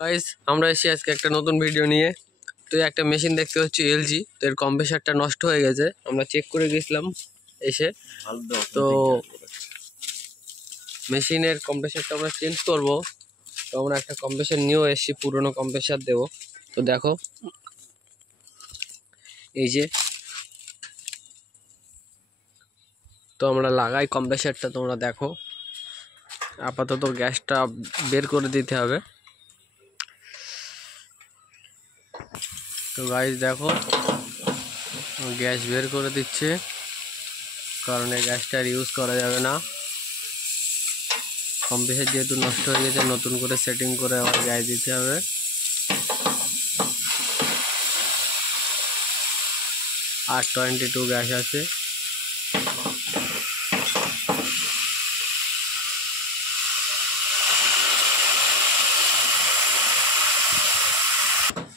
গাইস আমরা এসে আজকে একটা নতুন ভিডিও নিয়ে। তো একটা মেশিন দেখতে হচ্ছে এলজি, তো এর কম্প্রেসারটা নষ্ট হয়ে গেছে, আমরা চেক করে গেছিলাম এসে। তো মেশিনের কম্প্রেসারটা আমরা চেঞ্জ করব, তো আমরা একটা কম্প্রেসার নিয়েও এসেছি, পুরনো কম্প্রেসার দেবো। তো দেখো এই যে, তো আমরা লাগাই কম্প্রেসারটা, তোমরা দেখো। আপাতত গ্যাসটা বের করে দিতে হবে। তো গাইস দেখো, গ্যাস বের করে দিচ্ছে, কারণ এই গ্যাসটা আর ইউজ করা যাবে না। কম্প্রেসার যেহেতু নষ্ট হয়ে গেছে, নতুন করে সেটিং করে আবার গ্যাস দিতে হবে। আর 22 গ্যাস আছে।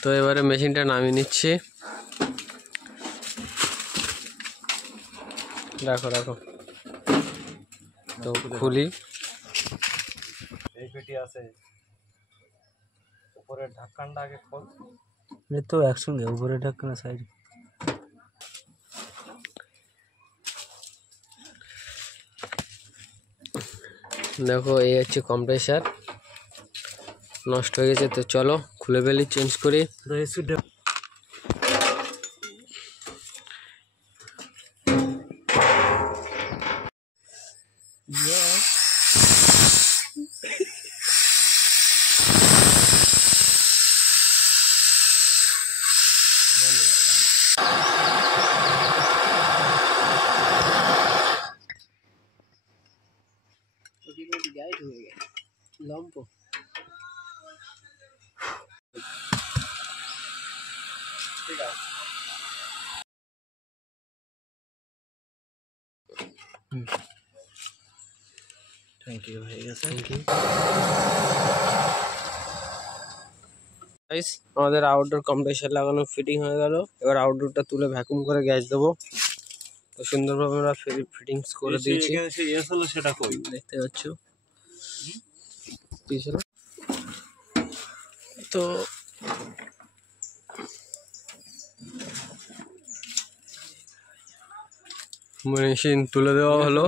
তো এবারে মেশিনটা নামিয়ে নিচ্ছি। দেখো দেখো, তো খুলি। এই পেটি আছে, উপরের ঢাকনাটা আগে খোল। ये तो একসঙ্গে উপরে ঢাকনা সাইড। দেখো এই হচ্ছে কম্প্রেসার, নষ্ট হয়ে গেছে। তো চলো খুলে ফেলি, চেঞ্জ করি। লম্প ঠিক আছে, থ্যাংক ইউ, হয়ে গেছে। গাইস আমাদের আউটডোর কম্প্রেসার লাগানো ফিটিং হয়ে গেল। এবার আউটডোরটা তুলে ভ্যাকুম করে গ্যাস দেবো। তো সুন্দরভাবে আমরা ফিটিংস করে দিয়েছি, সেটা কই দেখতে পাচ্ছ। তো মেশিন তুলে দেওয়া হলো।